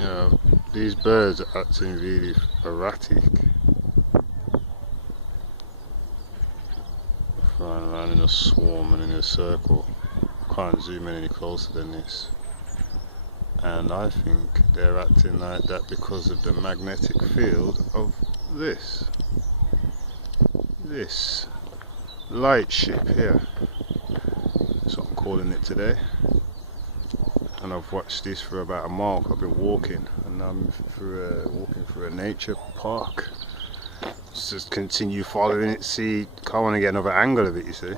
You know, these birds are acting really erratic, flying around in a swarm and in a circle. Can't zoom in any closer than this, and I think they're acting like that because of the magnetic field of this light ship here. That's what I'm calling it today. And I've watched this for about a mile. I've been walking, and I'm walking through a nature park. Just continue following it, see, can't want to get another angle of it, you see.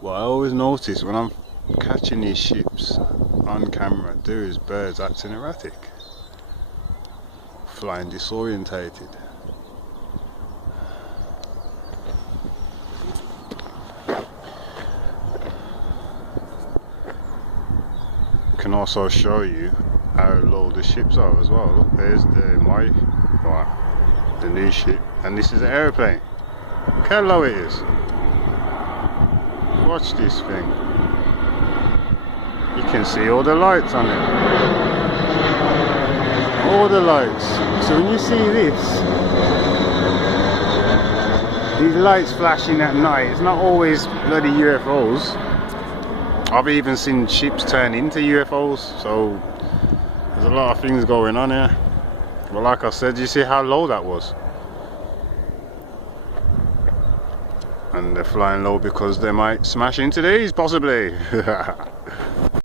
What I always notice when I'm catching these ships on camera, there is birds acting erratic, flying disorientated. Can also show you how low the ships are as well. Look, there's the new ship, and this is an aeroplane. Look how low it is. Watch this thing. You can see all the lights on it. All the lights. So when you see this, these lights flashing at night, it's not always bloody UFOs. I've even seen ships turn into UFOs, so there's a lot of things going on here. But like I said, you see how low that was? And they're flying low because they might smash into these, possibly.